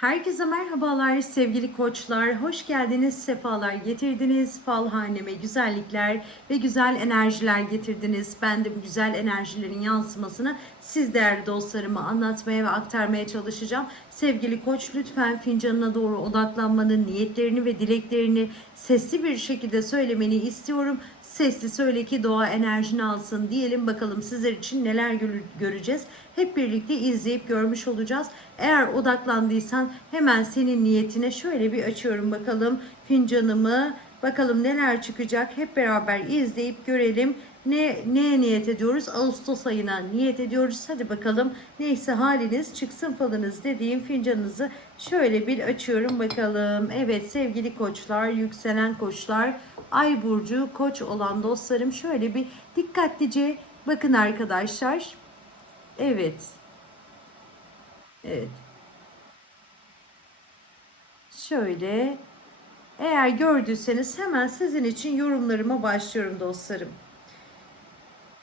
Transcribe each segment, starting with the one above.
Herkese merhabalar sevgili koçlar. Hoş geldiniz, sefalar getirdiniz. Fal haneme güzellikler ve güzel enerjiler getirdiniz. Ben de bu güzel enerjilerin yansımasını siz değerli dostlarıma anlatmaya ve aktarmaya çalışacağım. Sevgili koç lütfen fincanına doğru odaklanmanın niyetlerini ve dileklerini sesli bir şekilde söylemeni istiyorum. Sesli söyle ki doğa enerjini alsın diyelim bakalım sizler için neler gör- göreceğiz. Hep birlikte izleyip görmüş olacağız. Eğer odaklandıysan hemen senin niyetine şöyle bir açıyorum bakalım fincanımı. Bakalım neler çıkacak hep beraber izleyip görelim. Ne neye niyet ediyoruz? Ağustos ayına niyet ediyoruz. Hadi bakalım neyse haliniz çıksın falınız dediğim fincanınızı şöyle bir açıyorum bakalım. Evet sevgili koçlar, yükselen koçlar, ay burcu koç olan dostlarım şöyle bir dikkatlice bakın arkadaşlar. Evet. Evet. Şöyle eğer gördüyseniz hemen sizin için yorumlarıma başlıyorum dostlarım.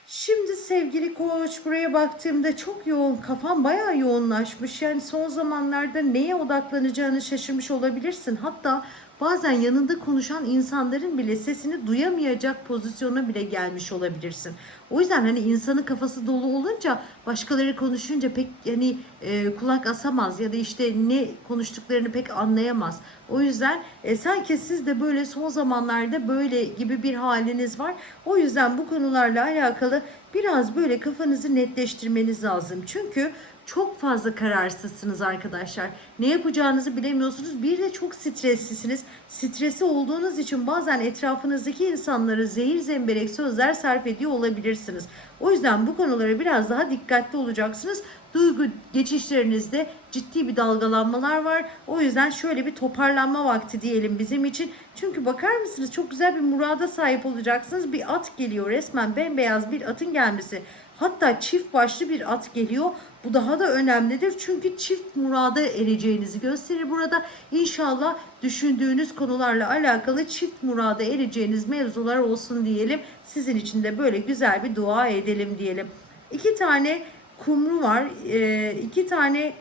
Şimdi sevgili koç buraya baktığımda çok yoğun kafam bayağı yoğunlaşmış. Yani son zamanlarda neye odaklanacağını şaşırmış olabilirsin. Hatta bazen yanında konuşan insanların bile sesini duyamayacak pozisyona bile gelmiş olabilirsin. O yüzden hani insanın kafası dolu olunca başkaları konuşunca pek hani e, kulak asamaz ya da işte ne konuştuklarını pek anlayamaz. O yüzden e, sanki siz de böyle son zamanlarda böyle gibi bir haliniz var. O yüzden bu konularla alakalı biraz böyle kafanızı netleştirmeniz lazım. Çünkü çok fazla kararsızsınız arkadaşlar. Ne yapacağınızı bilemiyorsunuz. Bir de çok streslisiniz. Stresi olduğunuz için bazen etrafınızdaki insanlara zehir zemberek sözler sarf ediyor olabilirsiniz. O yüzden bu konulara biraz daha dikkatli olacaksınız. Duygu geçişlerinizde ciddi bir dalgalanmalar var. O yüzden şöyle bir toparlanma vakti diyelim bizim için. Çünkü bakar mısınız çok güzel bir murada sahip olacaksınız. Bir at geliyor resmen bembeyaz bir atın gelmesi. Hatta çift başlı bir at geliyor. Bu daha da önemlidir. Çünkü çift murada ereceğinizi gösterir burada. İnşallah düşündüğünüz konularla alakalı çift murada ereceğiniz mevzular olsun diyelim. Sizin için de böyle güzel bir dua edelim diyelim. İki tane kumru var. Ee, iki tane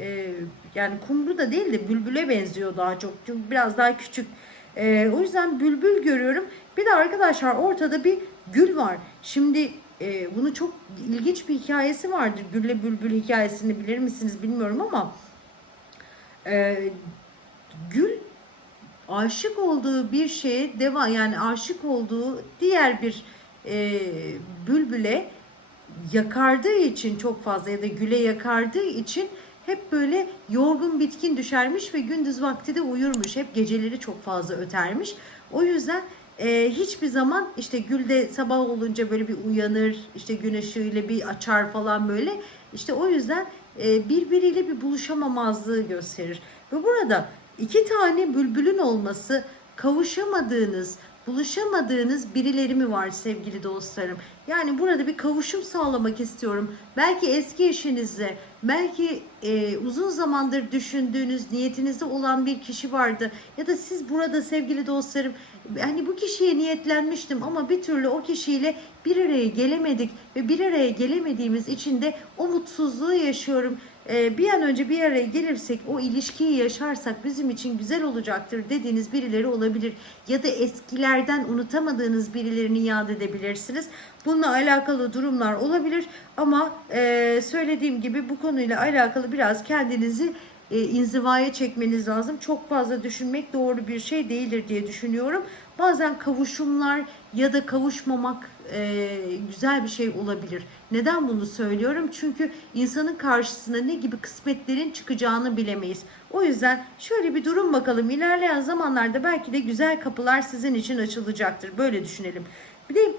e, yani kumru da değil de bülbüle benziyor daha çok. Çünkü biraz daha küçük. Ee, o yüzden bülbül görüyorum. Bir de arkadaşlar ortada bir gül var. Şimdi e, bunun çok ilginç bir hikayesi vardır. Gülle bülbül hikayesini bilir misiniz bilmiyorum ama e, gül aşık olduğu bir şeye devam yani aşık olduğu diğer bir e, bülbüle yakardığı için çok fazla ya da güle yakardığı için hep böyle yorgun bitkin düşermiş ve gündüz vakti de uyurmuş. Hep geceleri çok fazla ötermiş. O yüzden e, hiçbir zaman işte gülde sabah olunca böyle bir uyanır, işte gün ışığıyla bir açar falan böyle. İşte o yüzden e, birbiriyle bir buluşamamazlığı gösterir. Ve burada iki tane bülbülün olması kavuşamadığınız, buluşamadığınız birileri mi var sevgili dostlarım? Yani burada bir kavuşum sağlamak istiyorum. Belki eski eşinizle, belki e, uzun zamandır düşündüğünüz, niyetinizde olan bir kişi vardı. Ya da siz burada sevgili dostlarım, hani bu kişiye niyetlenmiştim ama bir türlü o kişiyle bir araya gelemedik ve bir araya gelemediğimiz için de o mutsuzluğu yaşıyorum. Ee, bir an önce bir araya gelirsek o ilişkiyi yaşarsak bizim için güzel olacaktır dediğiniz birileri olabilir. Ya da eskilerden unutamadığınız birilerini yad edebilirsiniz. Bununla alakalı durumlar olabilir ama e, söylediğim gibi bu konuyla alakalı biraz kendinizi e, inzivaya çekmeniz lazım. Çok fazla düşünmek doğru bir şey değildir diye düşünüyorum. Bazen kavuşumlar ya da kavuşmamak e, güzel bir şey olabilir. Neden bunu söylüyorum? Çünkü insanın karşısına ne gibi kısmetlerin çıkacağını bilemeyiz. O yüzden şöyle bir durum bakalım. İlerleyen zamanlarda belki de güzel kapılar sizin için açılacaktır. Böyle düşünelim. Bir de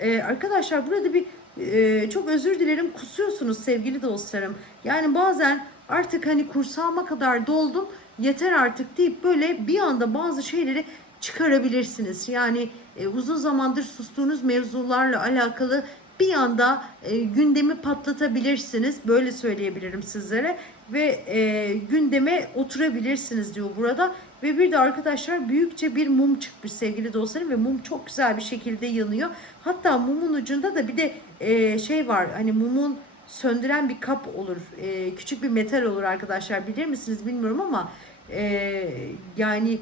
e, arkadaşlar burada bir e, çok özür dilerim kusuyorsunuz sevgili dostlarım. Yani bazen artık hani kursağıma kadar doldum yeter artık deyip böyle bir anda bazı şeyleri çıkarabilirsiniz. Yani e, uzun zamandır sustuğunuz mevzularla alakalı bir anda e, gündemi patlatabilirsiniz. Böyle söyleyebilirim sizlere ve e, gündeme oturabilirsiniz diyor burada. Ve bir de arkadaşlar büyükçe bir mum çıkmış sevgili dostlarım ve mum çok güzel bir şekilde yanıyor. Hatta mumun ucunda da bir de e, şey var hani mumun söndüren bir kap olur. E, küçük bir metal olur arkadaşlar. Bilir misiniz bilmiyorum ama e, yani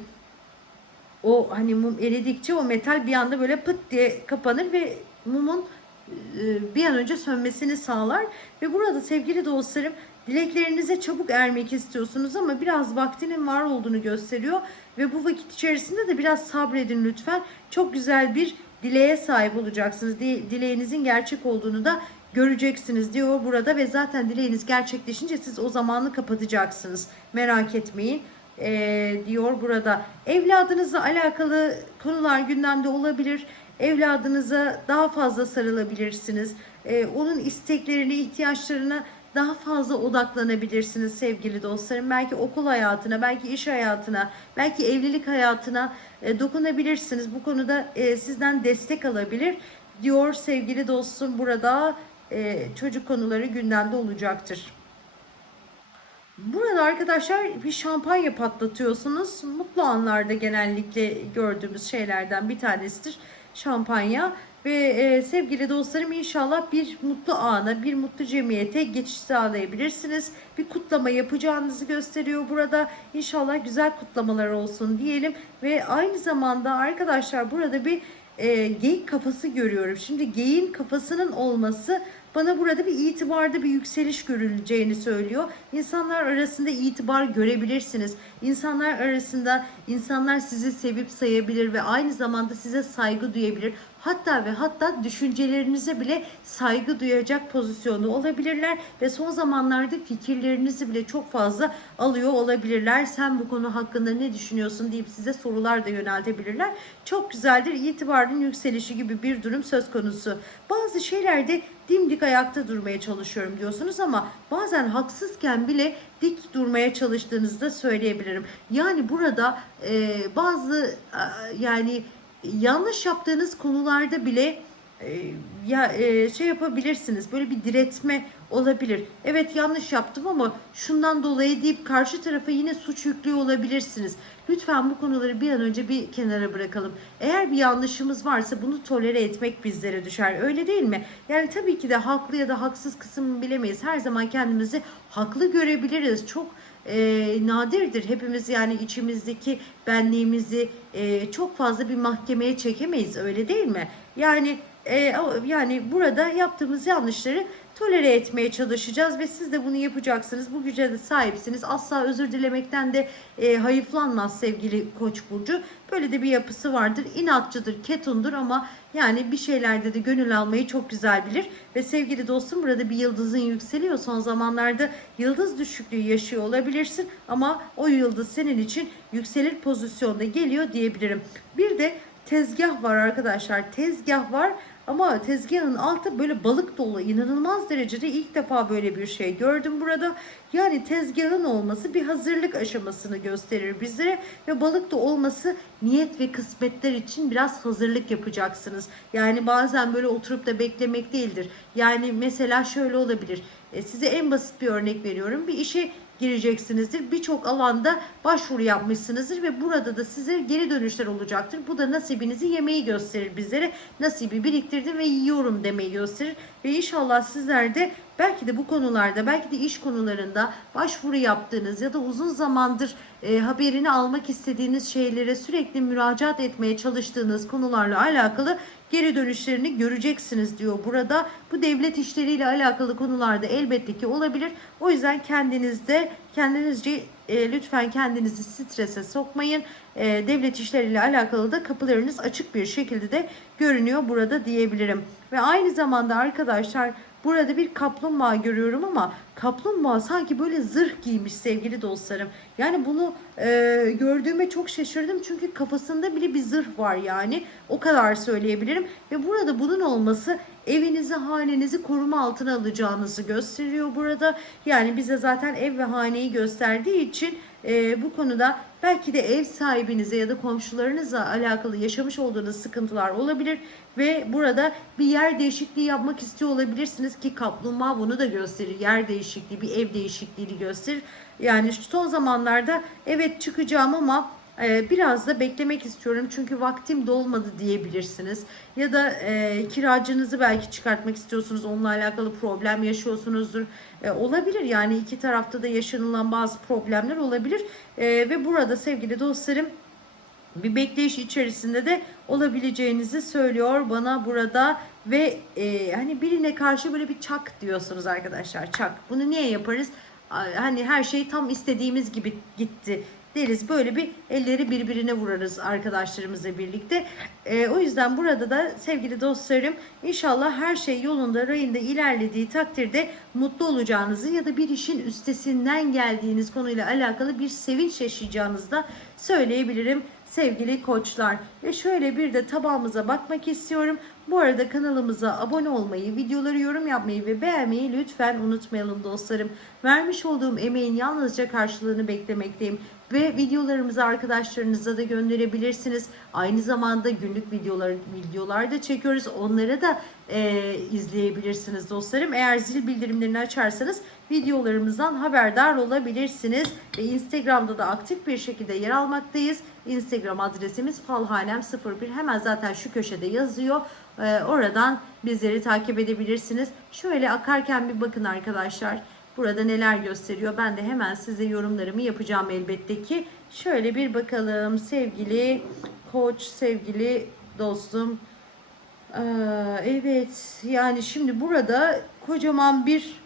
o hani mum eridikçe o metal bir anda böyle pıt diye kapanır ve mumun e, bir an önce sönmesini sağlar. Ve burada sevgili dostlarım dileklerinize çabuk ermek istiyorsunuz ama biraz vaktinin var olduğunu gösteriyor. Ve bu vakit içerisinde de biraz sabredin lütfen. Çok güzel bir dileğe sahip olacaksınız. Di- Dileğinizin gerçek olduğunu da göreceksiniz diyor burada ve zaten dileğiniz gerçekleşince siz o zamanı kapatacaksınız. Merak etmeyin ee, diyor burada. Evladınızla alakalı konular gündemde olabilir. Evladınıza daha fazla sarılabilirsiniz. Ee, onun isteklerine, ihtiyaçlarına daha fazla odaklanabilirsiniz sevgili dostlarım. Belki okul hayatına, belki iş hayatına, belki evlilik hayatına e, dokunabilirsiniz. Bu konuda e, sizden destek alabilir diyor sevgili dostum burada e, çocuk konuları gündemde olacaktır. Burada arkadaşlar bir şampanya patlatıyorsunuz. Mutlu anlarda genellikle gördüğümüz şeylerden bir tanesidir şampanya. Ve e, sevgili dostlarım inşallah bir mutlu ana, bir mutlu cemiyete geçiş sağlayabilirsiniz. Bir kutlama yapacağınızı gösteriyor burada. İnşallah güzel kutlamalar olsun diyelim. Ve aynı zamanda arkadaşlar burada bir e, geyik kafası görüyorum. Şimdi geyin kafasının olması bana burada bir itibarda bir yükseliş görüleceğini söylüyor. İnsanlar arasında itibar görebilirsiniz. İnsanlar arasında insanlar sizi sevip sayabilir ve aynı zamanda size saygı duyabilir. Hatta ve hatta düşüncelerinize bile saygı duyacak pozisyonu olabilirler ve son zamanlarda fikirlerinizi bile çok fazla alıyor olabilirler. Sen bu konu hakkında ne düşünüyorsun deyip size sorular da yöneltebilirler. Çok güzeldir. İtibarın yükselişi gibi bir durum söz konusu. Bazı şeylerde dimdik ayakta durmaya çalışıyorum diyorsunuz ama bazen haksızken bile dik durmaya çalıştığınızı da söyleyebilirim. Yani burada e, bazı e, yani yanlış yaptığınız konularda bile e, ya e, şey yapabilirsiniz. Böyle bir diretme olabilir. Evet yanlış yaptım ama şundan dolayı deyip karşı tarafa yine suç yüklüyor olabilirsiniz. Lütfen bu konuları bir an önce bir kenara bırakalım. Eğer bir yanlışımız varsa bunu tolere etmek bizlere düşer. Öyle değil mi? Yani tabii ki de haklı ya da haksız kısmını bilemeyiz. Her zaman kendimizi haklı görebiliriz. Çok e, nadirdir. Hepimiz yani içimizdeki benliğimizi e, çok fazla bir mahkemeye çekemeyiz. Öyle değil mi? Yani e, yani burada yaptığımız yanlışları tolere etmeye çalışacağız ve siz de bunu yapacaksınız. Bu güce de sahipsiniz. Asla özür dilemekten de e, hayıflanmaz sevgili Koç burcu. Böyle de bir yapısı vardır. İnatçıdır, ketundur ama yani bir şeylerde de gönül almayı çok güzel bilir. Ve sevgili dostum burada bir yıldızın yükseliyor. Son zamanlarda yıldız düşüklüğü yaşıyor olabilirsin ama o yıldız senin için yükselir pozisyonda geliyor diyebilirim. Bir de tezgah var arkadaşlar. Tezgah var ama tezgahın altı böyle balık dolu. inanılmaz derecede ilk defa böyle bir şey gördüm burada. Yani tezgahın olması bir hazırlık aşamasını gösterir bizlere ve balık da olması niyet ve kısmetler için biraz hazırlık yapacaksınız. Yani bazen böyle oturup da beklemek değildir. Yani mesela şöyle olabilir. E, size en basit bir örnek veriyorum. Bir işe gireceksinizdir. Birçok alanda başvuru yapmışsınızdır ve burada da size geri dönüşler olacaktır. Bu da nasibinizi yemeyi gösterir bizlere. Nasibi biriktirdim ve yiyorum demeyi gösterir. Ve inşallah sizler de belki de bu konularda, belki de iş konularında başvuru yaptığınız ya da uzun zamandır e, haberini almak istediğiniz şeylere sürekli müracaat etmeye çalıştığınız konularla alakalı geri dönüşlerini göreceksiniz diyor burada. Bu devlet işleriyle alakalı konularda elbette ki olabilir. O yüzden kendinizde kendinizce e, lütfen kendinizi strese sokmayın. E, devlet işleriyle alakalı da kapılarınız açık bir şekilde de görünüyor burada diyebilirim. Ve aynı zamanda arkadaşlar burada bir kaplumbağa görüyorum ama kaplumbağa sanki böyle zırh giymiş sevgili dostlarım. Yani bunu e, gördüğüme çok şaşırdım çünkü kafasında bile bir zırh var yani. O kadar söyleyebilirim. Ve burada bunun olması evinizi, hanenizi koruma altına alacağınızı gösteriyor burada. Yani bize zaten ev ve haneyi gösterdiği için e, bu konuda belki de ev sahibinize ya da komşularınızla alakalı yaşamış olduğunuz sıkıntılar olabilir ve burada bir yer değişikliği yapmak istiyor olabilirsiniz ki kaplumbağa bunu da gösterir. Yer değişikliği, bir ev değişikliğini gösterir. Yani son zamanlarda evet çıkacağım ama Ee, biraz da beklemek istiyorum çünkü vaktim dolmadı diyebilirsiniz. Ya da e, kiracınızı belki çıkartmak istiyorsunuz. Onunla alakalı problem yaşıyorsunuzdur. E, olabilir yani iki tarafta da yaşanılan bazı problemler olabilir. E, ve burada sevgili dostlarım bir bekleyiş içerisinde de olabileceğinizi söylüyor bana burada ve e, hani birine karşı böyle bir çak diyorsunuz arkadaşlar çak bunu niye yaparız hani her şey tam istediğimiz gibi gitti deriz. Böyle bir elleri birbirine vurarız arkadaşlarımızla birlikte. E, o yüzden burada da sevgili dostlarım inşallah her şey yolunda rayında ilerlediği takdirde mutlu olacağınızı ya da bir işin üstesinden geldiğiniz konuyla alakalı bir sevinç yaşayacağınızı da söyleyebilirim sevgili koçlar. Ve şöyle bir de tabağımıza bakmak istiyorum. Bu arada kanalımıza abone olmayı, videoları yorum yapmayı ve beğenmeyi lütfen unutmayalım dostlarım. Vermiş olduğum emeğin yalnızca karşılığını beklemekteyim. Ve videolarımızı arkadaşlarınıza da gönderebilirsiniz. Aynı zamanda günlük videolar, videolar da çekiyoruz. Onları da e, izleyebilirsiniz dostlarım. Eğer zil bildirimlerini açarsanız videolarımızdan haberdar olabilirsiniz. Ve Instagram'da da aktif bir şekilde yer almaktayız. Instagram adresimiz falhanem01 hemen zaten şu köşede yazıyor. Ee, oradan bizleri takip edebilirsiniz. Şöyle akarken bir bakın arkadaşlar. Burada neler gösteriyor? Ben de hemen size yorumlarımı yapacağım elbette ki. Şöyle bir bakalım sevgili koç, sevgili dostum. Ee, evet yani şimdi burada kocaman bir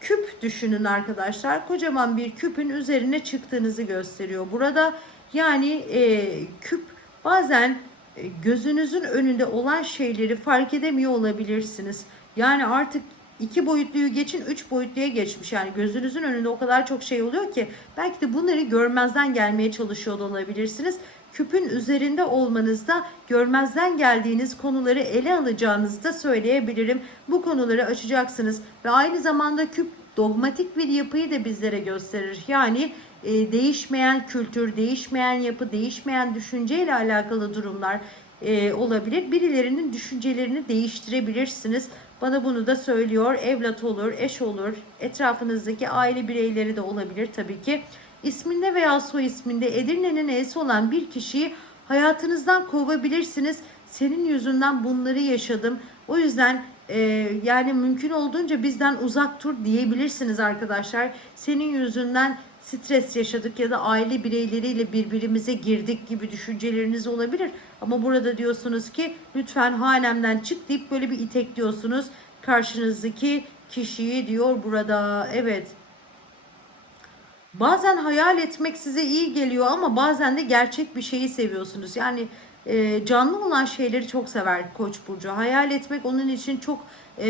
küp düşünün arkadaşlar. Kocaman bir küpün üzerine çıktığınızı gösteriyor. Burada yani e, küp bazen e, gözünüzün önünde olan şeyleri fark edemiyor olabilirsiniz. Yani artık iki boyutluyu geçin üç boyutluya geçmiş. Yani gözünüzün önünde o kadar çok şey oluyor ki belki de bunları görmezden gelmeye çalışıyor olabilirsiniz. Küpün üzerinde olmanızda görmezden geldiğiniz konuları ele alacağınızı da söyleyebilirim. Bu konuları açacaksınız ve aynı zamanda küp dogmatik bir yapıyı da bizlere gösterir. Yani e, değişmeyen kültür, değişmeyen yapı, değişmeyen düşünceyle alakalı durumlar e, olabilir. Birilerinin düşüncelerini değiştirebilirsiniz. Bana bunu da söylüyor. Evlat olur, eş olur, etrafınızdaki aile bireyleri de olabilir tabii ki. İsminde veya soy isminde Edirne'nin E'si olan bir kişiyi hayatınızdan kovabilirsiniz. Senin yüzünden bunları yaşadım. O yüzden e, yani mümkün olduğunca bizden uzak dur diyebilirsiniz arkadaşlar. Senin yüzünden stres yaşadık ya da aile bireyleriyle birbirimize girdik gibi düşünceleriniz olabilir. Ama burada diyorsunuz ki lütfen hanemden çık deyip böyle bir itekliyorsunuz karşınızdaki kişiyi diyor burada. Evet. Bazen hayal etmek size iyi geliyor ama bazen de gerçek bir şeyi seviyorsunuz. Yani e, canlı olan şeyleri çok sever Koç burcu. Hayal etmek onun için çok e,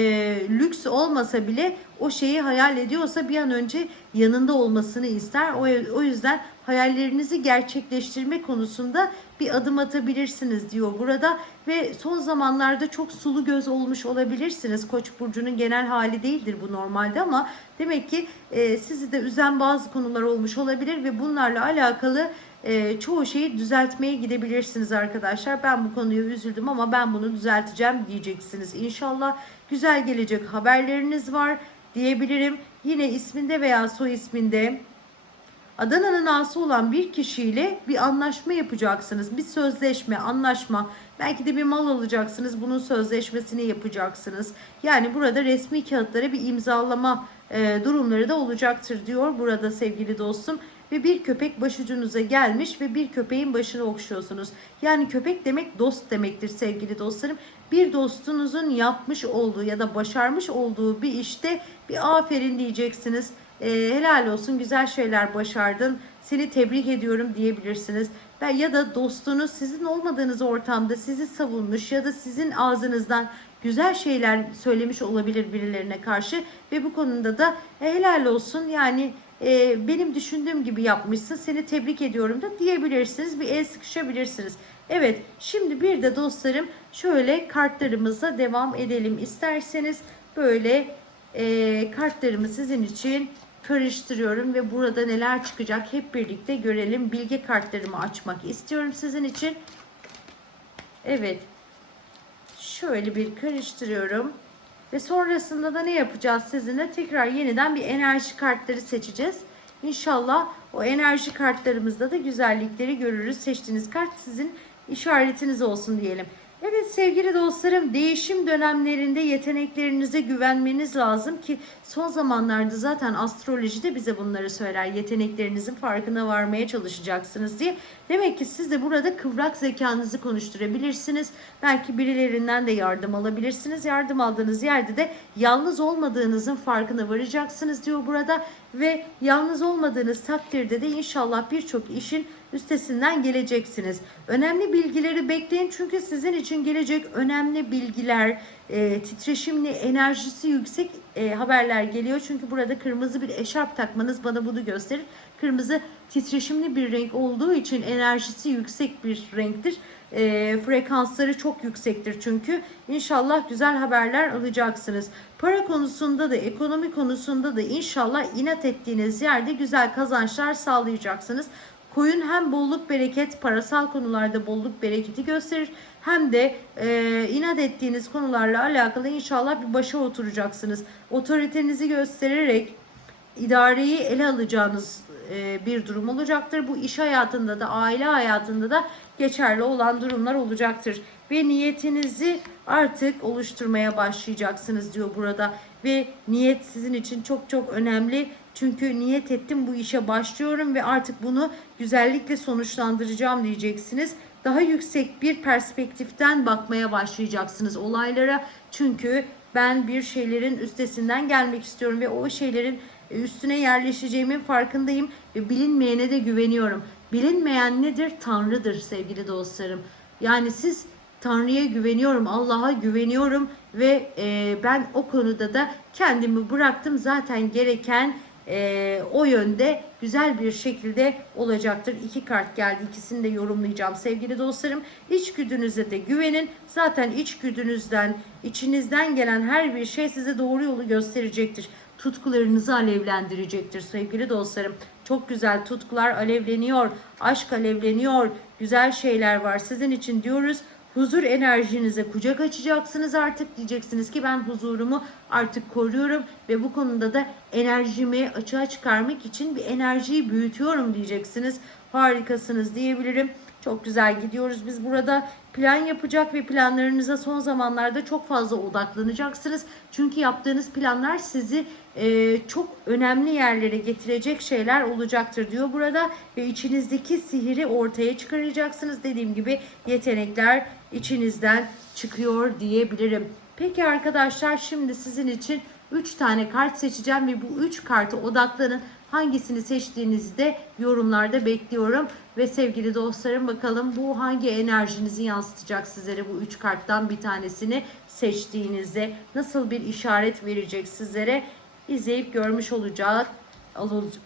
lüks olmasa bile o şeyi hayal ediyorsa bir an önce yanında olmasını ister. O, o yüzden hayallerinizi gerçekleştirme konusunda bir adım atabilirsiniz diyor burada ve son zamanlarda çok sulu göz olmuş olabilirsiniz. Koç burcunun genel hali değildir bu normalde ama demek ki e, sizi de üzen bazı konular olmuş olabilir ve bunlarla alakalı e, çoğu şeyi düzeltmeye gidebilirsiniz arkadaşlar. Ben bu konuyu üzüldüm ama ben bunu düzelteceğim diyeceksiniz. İnşallah güzel gelecek haberleriniz var diyebilirim. Yine isminde veya soy isminde Adana'nın ası olan bir kişiyle bir anlaşma yapacaksınız. Bir sözleşme, anlaşma. Belki de bir mal alacaksınız. Bunun sözleşmesini yapacaksınız. Yani burada resmi kağıtlara bir imzalama e, durumları da olacaktır diyor burada sevgili dostum. Ve bir köpek başucunuza gelmiş ve bir köpeğin başını okşuyorsunuz. Yani köpek demek dost demektir sevgili dostlarım. Bir dostunuzun yapmış olduğu ya da başarmış olduğu bir işte bir aferin diyeceksiniz. E, helal olsun güzel şeyler başardın. Seni tebrik ediyorum diyebilirsiniz. Ya da dostunuz sizin olmadığınız ortamda sizi savunmuş ya da sizin ağzınızdan güzel şeyler söylemiş olabilir birilerine karşı ve bu konuda da e, helal olsun yani e, benim düşündüğüm gibi yapmışsın seni tebrik ediyorum da diyebilirsiniz bir el sıkışabilirsiniz. Evet şimdi bir de dostlarım şöyle kartlarımıza devam edelim isterseniz böyle e, kartlarımı sizin için karıştırıyorum ve burada neler çıkacak hep birlikte görelim. Bilgi kartlarımı açmak istiyorum sizin için. Evet. Şöyle bir karıştırıyorum. Ve sonrasında da ne yapacağız sizinle? Tekrar yeniden bir enerji kartları seçeceğiz. İnşallah o enerji kartlarımızda da güzellikleri görürüz. Seçtiğiniz kart sizin işaretiniz olsun diyelim. Evet sevgili dostlarım değişim dönemlerinde yeteneklerinize güvenmeniz lazım ki son zamanlarda zaten astroloji de bize bunları söyler. Yeteneklerinizin farkına varmaya çalışacaksınız diye. Demek ki siz de burada kıvrak zekanızı konuşturabilirsiniz. Belki birilerinden de yardım alabilirsiniz. Yardım aldığınız yerde de yalnız olmadığınızın farkına varacaksınız diyor burada. Ve yalnız olmadığınız takdirde de inşallah birçok işin üstesinden geleceksiniz. Önemli bilgileri bekleyin çünkü sizin için gelecek önemli bilgiler, e, titreşimli, enerjisi yüksek e, haberler geliyor. Çünkü burada kırmızı bir eşarp takmanız bana bunu gösterir. Kırmızı titreşimli bir renk olduğu için enerjisi yüksek bir renktir. E, frekansları çok yüksektir çünkü. İnşallah güzel haberler alacaksınız. Para konusunda da ekonomi konusunda da inşallah inat ettiğiniz yerde güzel kazançlar sağlayacaksınız. Koyun hem bolluk bereket, parasal konularda bolluk bereketi gösterir hem de e, inat ettiğiniz konularla alakalı inşallah bir başa oturacaksınız. Otoritenizi göstererek idareyi ele alacağınız e, bir durum olacaktır. Bu iş hayatında da aile hayatında da geçerli olan durumlar olacaktır. Ve niyetinizi artık oluşturmaya başlayacaksınız diyor burada. Ve niyet sizin için çok çok önemli. Çünkü niyet ettim bu işe başlıyorum ve artık bunu güzellikle sonuçlandıracağım diyeceksiniz. Daha yüksek bir perspektiften bakmaya başlayacaksınız olaylara. Çünkü ben bir şeylerin üstesinden gelmek istiyorum ve o şeylerin üstüne yerleşeceğimin farkındayım ve bilinmeyene de güveniyorum. Bilinmeyen nedir? Tanrı'dır sevgili dostlarım. Yani siz Tanrı'ya güveniyorum, Allah'a güveniyorum ve e, ben o konuda da kendimi bıraktım. Zaten gereken e, o yönde güzel bir şekilde olacaktır. İki kart geldi. İkisini de yorumlayacağım sevgili dostlarım. İçgüdünüze de güvenin. Zaten içgüdünüzden, içinizden gelen her bir şey size doğru yolu gösterecektir. Tutkularınızı alevlendirecektir sevgili dostlarım. Çok güzel tutkular alevleniyor. Aşk alevleniyor. Güzel şeyler var sizin için diyoruz. Huzur enerjinize kucak açacaksınız artık diyeceksiniz ki ben huzurumu artık koruyorum ve bu konuda da enerjimi açığa çıkarmak için bir enerjiyi büyütüyorum diyeceksiniz. Harikasınız diyebilirim. Çok güzel gidiyoruz biz burada. Plan yapacak ve planlarınıza son zamanlarda çok fazla odaklanacaksınız. Çünkü yaptığınız planlar sizi e, çok önemli yerlere getirecek şeyler olacaktır diyor burada. Ve içinizdeki sihiri ortaya çıkaracaksınız. Dediğim gibi yetenekler içinizden çıkıyor diyebilirim. Peki arkadaşlar şimdi sizin için 3 tane kart seçeceğim ve bu 3 kartı odaklanın. Hangisini seçtiğinizi de yorumlarda bekliyorum. Ve sevgili dostlarım bakalım bu hangi enerjinizi yansıtacak sizlere bu 3 karttan bir tanesini seçtiğinizde nasıl bir işaret verecek sizlere izleyip görmüş olacak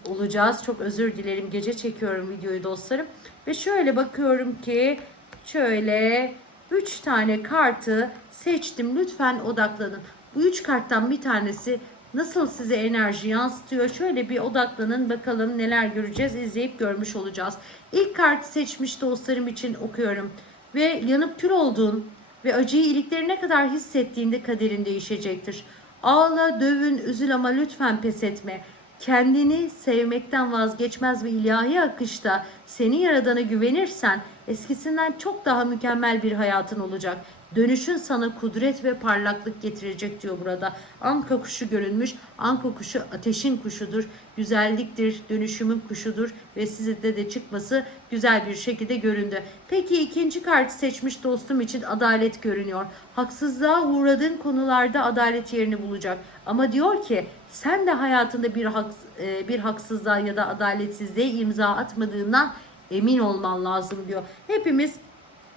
olacağız. Çok özür dilerim. Gece çekiyorum videoyu dostlarım. Ve şöyle bakıyorum ki şöyle 3 tane kartı seçtim. Lütfen odaklanın. Bu 3 karttan bir tanesi nasıl size enerji yansıtıyor? Şöyle bir odaklanın bakalım neler göreceğiz. izleyip görmüş olacağız. İlk kartı seçmiş dostlarım için okuyorum. Ve yanıp kül olduğun ve acıyı iliklerine kadar hissettiğinde kaderin değişecektir. Ağla, dövün, üzül ama lütfen pes etme. Kendini sevmekten vazgeçmez ve ilahi akışta seni yaradana güvenirsen eskisinden çok daha mükemmel bir hayatın olacak. Dönüşün sana kudret ve parlaklık getirecek diyor burada. Anka kuşu görünmüş. Anka kuşu ateşin kuşudur. Güzelliktir, dönüşümün kuşudur ve size de de çıkması güzel bir şekilde göründü. Peki ikinci kartı seçmiş dostum için adalet görünüyor. Haksızlığa uğradığın konularda adalet yerini bulacak. Ama diyor ki sen de hayatında bir haks e, bir haksızlığa ya da adaletsizliğe imza atmadığından emin olman lazım diyor. Hepimiz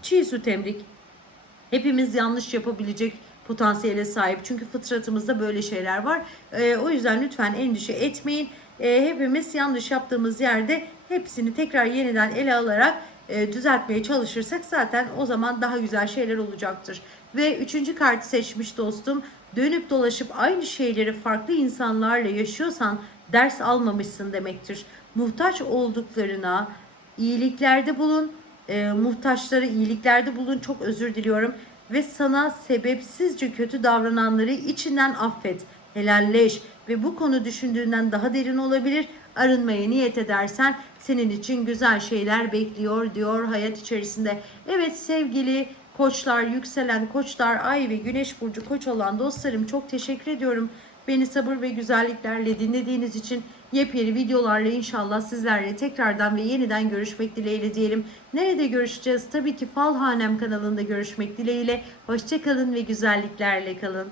çiğ süt emrik, Hepimiz yanlış yapabilecek potansiyele sahip. Çünkü fıtratımızda böyle şeyler var. E, o yüzden lütfen endişe etmeyin. E, hepimiz yanlış yaptığımız yerde hepsini tekrar yeniden ele alarak e, düzeltmeye çalışırsak zaten o zaman daha güzel şeyler olacaktır. Ve üçüncü kartı seçmiş dostum. Dönüp dolaşıp aynı şeyleri farklı insanlarla yaşıyorsan ders almamışsın demektir. Muhtaç olduklarına iyiliklerde bulun e, muhtaçlara iyiliklerde bulun. Çok özür diliyorum. Ve sana sebepsizce kötü davrananları içinden affet. Helalleş ve bu konu düşündüğünden daha derin olabilir arınmaya niyet edersen senin için güzel şeyler bekliyor diyor hayat içerisinde. Evet sevgili koçlar, yükselen koçlar, ay ve güneş burcu koç olan dostlarım çok teşekkür ediyorum. Beni sabır ve güzelliklerle dinlediğiniz için yepyeni videolarla inşallah sizlerle tekrardan ve yeniden görüşmek dileğiyle diyelim. Nerede görüşeceğiz? Tabii ki Falhanem kanalında görüşmek dileğiyle. Hoşçakalın ve güzelliklerle kalın.